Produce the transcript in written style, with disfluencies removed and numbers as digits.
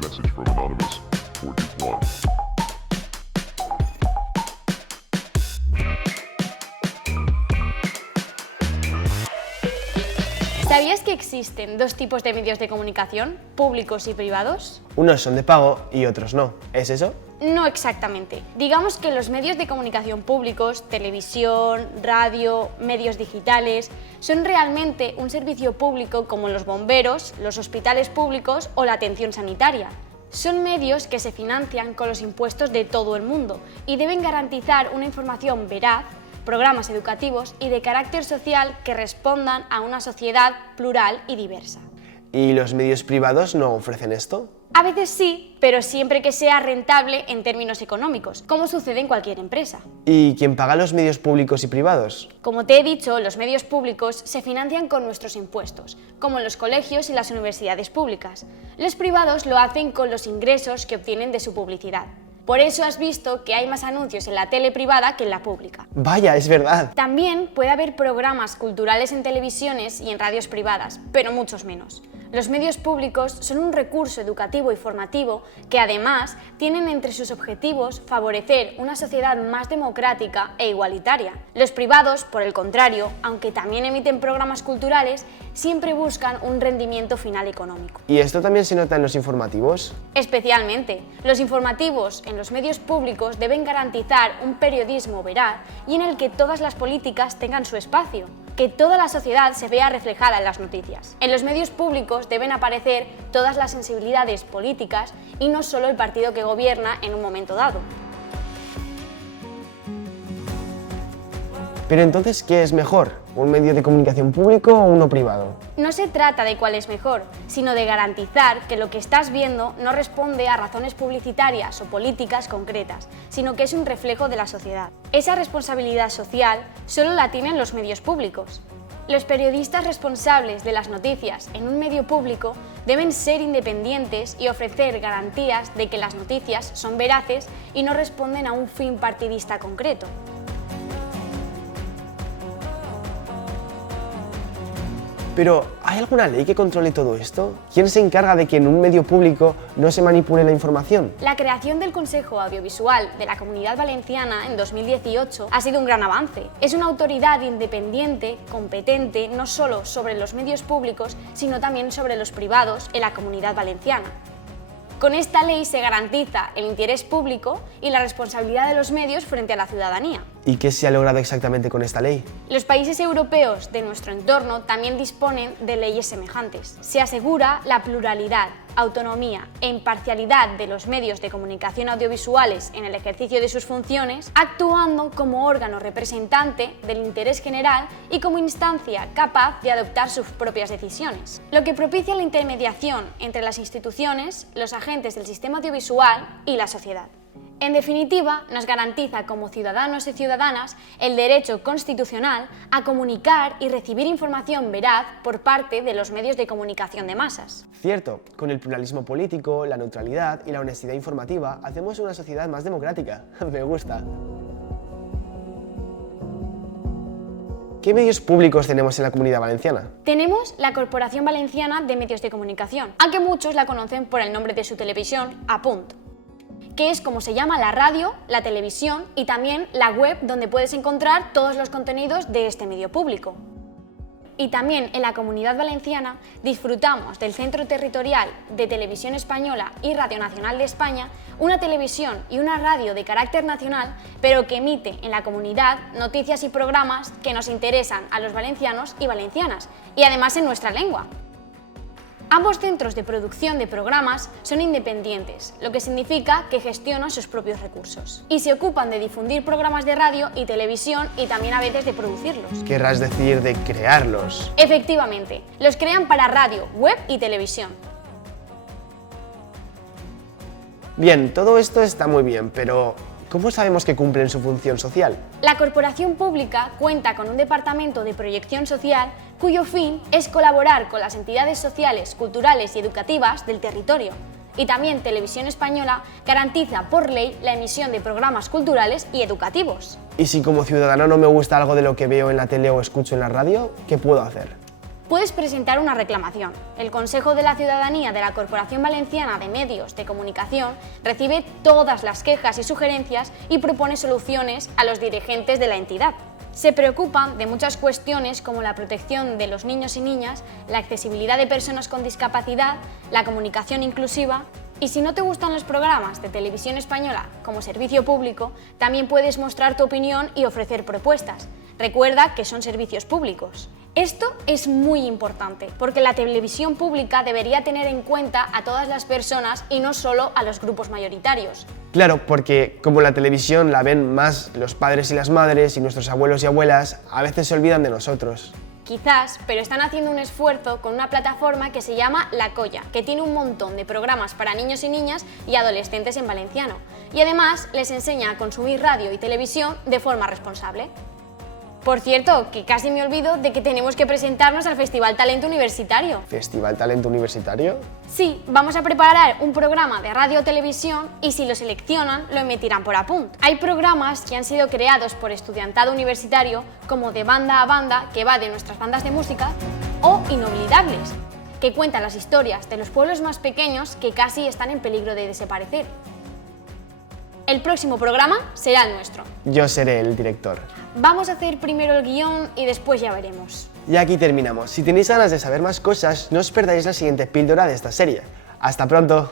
message from Anonymous 41. ¿Sabías que existen dos tipos de medios de comunicación, públicos y privados? Unos son de pago y otros no. ¿Es eso? No exactamente. Digamos que los medios de comunicación públicos, televisión, radio, medios digitales, son realmente un servicio público como los bomberos, los hospitales públicos o la atención sanitaria. Son medios que se financian con los impuestos de todo el mundo y deben garantizar una información veraz, programas educativos y de carácter social que respondan a una sociedad plural y diversa. ¿Y los medios privados no ofrecen esto? A veces sí, pero siempre que sea rentable en términos económicos, como sucede en cualquier empresa. ¿Y quién paga los medios públicos y privados? Como te he dicho, los medios públicos se financian con nuestros impuestos, como en los colegios y las universidades públicas. Los privados lo hacen con los ingresos que obtienen de su publicidad. Por eso has visto que hay más anuncios en la tele privada que en la pública. Vaya, es verdad. También puede haber programas culturales en televisiones y en radios privadas, pero muchos menos. Los medios públicos son un recurso educativo y formativo que además tienen entre sus objetivos favorecer una sociedad más democrática e igualitaria. Los privados, por el contrario, aunque también emiten programas culturales, siempre buscan un rendimiento final económico. ¿Y esto también se nota en los informativos? Especialmente, los informativos en los medios públicos deben garantizar un periodismo veraz y en el que todas las políticas tengan su espacio, que toda la sociedad se vea reflejada en las noticias. En los medios públicos deben aparecer todas las sensibilidades políticas y no solo el partido que gobierna en un momento dado. Pero entonces, ¿qué es mejor? ¿Un medio de comunicación público o uno privado? No se trata de cuál es mejor, sino de garantizar que lo que estás viendo no responde a razones publicitarias o políticas concretas, sino que es un reflejo de la sociedad. Esa responsabilidad social solo la tienen los medios públicos. Los periodistas responsables de las noticias en un medio público deben ser independientes y ofrecer garantías de que las noticias son veraces y no responden a un fin partidista concreto. Pero, ¿hay alguna ley que controle todo esto? ¿Quién se encarga de que en un medio público no se manipule la información? La creación del Consejo Audiovisual de la Comunidad Valenciana en 2018 ha sido un gran avance. Es una autoridad independiente, competente, no solo sobre los medios públicos, sino también sobre los privados en la Comunidad Valenciana. Con esta ley se garantiza el interés público y la responsabilidad de los medios frente a la ciudadanía. ¿Y qué se ha logrado exactamente con esta ley? Los países europeos de nuestro entorno también disponen de leyes semejantes. Se asegura la pluralidad, autonomía e imparcialidad de los medios de comunicación audiovisuales en el ejercicio de sus funciones, actuando como órgano representante del interés general y como instancia capaz de adoptar sus propias decisiones, lo que propicia la intermediación entre las instituciones, los agentes del sistema audiovisual y la sociedad. En definitiva, nos garantiza como ciudadanos y ciudadanas el derecho constitucional a comunicar y recibir información veraz por parte de los medios de comunicación de masas. Cierto, con el pluralismo político, la neutralidad y la honestidad informativa hacemos una sociedad más democrática. Me gusta. ¿Qué medios públicos tenemos en la Comunidad Valenciana? Tenemos la Corporación Valenciana de Medios de Comunicación, aunque muchos la conocen por el nombre de su televisión, Apunt, que es como se llama la radio, la televisión y también la web donde puedes encontrar todos los contenidos de este medio público. Y también en la Comunidad Valenciana disfrutamos del Centro Territorial de Televisión Española y Radio Nacional de España, una televisión y una radio de carácter nacional, pero que emite en la comunidad noticias y programas que nos interesan a los valencianos y valencianas, y además en nuestra lengua. Ambos centros de producción de programas son independientes, lo que significa que gestionan sus propios recursos. Y se ocupan de difundir programas de radio y televisión y también a veces de producirlos. Querrás decir de crearlos. Efectivamente, los crean para radio, web y televisión. Bien, todo esto está muy bien, pero ¿cómo sabemos que cumplen su función social? La corporación pública cuenta con un departamento de proyección social cuyo fin es colaborar con las entidades sociales, culturales y educativas del territorio. Y también Televisión Española garantiza por ley la emisión de programas culturales y educativos. ¿Y si como ciudadano no me gusta algo de lo que veo en la tele o escucho en la radio, qué puedo hacer? puedes presentar una reclamación. El Consejo de la Ciudadanía de la Corporación Valenciana de Medios de Comunicación recibe todas las quejas y sugerencias y propone soluciones a los dirigentes de la entidad. Se preocupan de muchas cuestiones como la protección de los niños y niñas, la accesibilidad de personas con discapacidad, la comunicación inclusiva. Y si no te gustan los programas de televisión española como servicio público, también puedes mostrar tu opinión y ofrecer propuestas. Recuerda que son servicios públicos. Esto es muy importante, porque la televisión pública debería tener en cuenta a todas las personas y no solo a los grupos mayoritarios. Claro, porque como la televisión la ven más los padres y las madres y nuestros abuelos y abuelas, a veces se olvidan de nosotros. Quizás, pero están haciendo un esfuerzo con una plataforma que se llama La Colla, que tiene un montón de programas para niños y niñas y adolescentes en valenciano. Y además les enseña a consumir radio y televisión de forma responsable. Por cierto, que casi me olvido de que tenemos que presentarnos al Festival Talento Universitario. ¿Festival Talento Universitario? Sí, vamos a preparar un programa de radio o televisión y si lo seleccionan, lo emitirán por Apunt. Hay programas que han sido creados por estudiantado universitario, como De Banda a Banda, que va de nuestras bandas de música, o Inolvidables, que cuentan las historias de los pueblos más pequeños que casi están en peligro de desaparecer. El próximo programa será el nuestro. Yo seré el director. Vamos a hacer primero el guión y después ya veremos. Y aquí terminamos. Si tenéis ganas de saber más cosas, no os perdáis la siguiente píldora de esta serie. ¡Hasta pronto!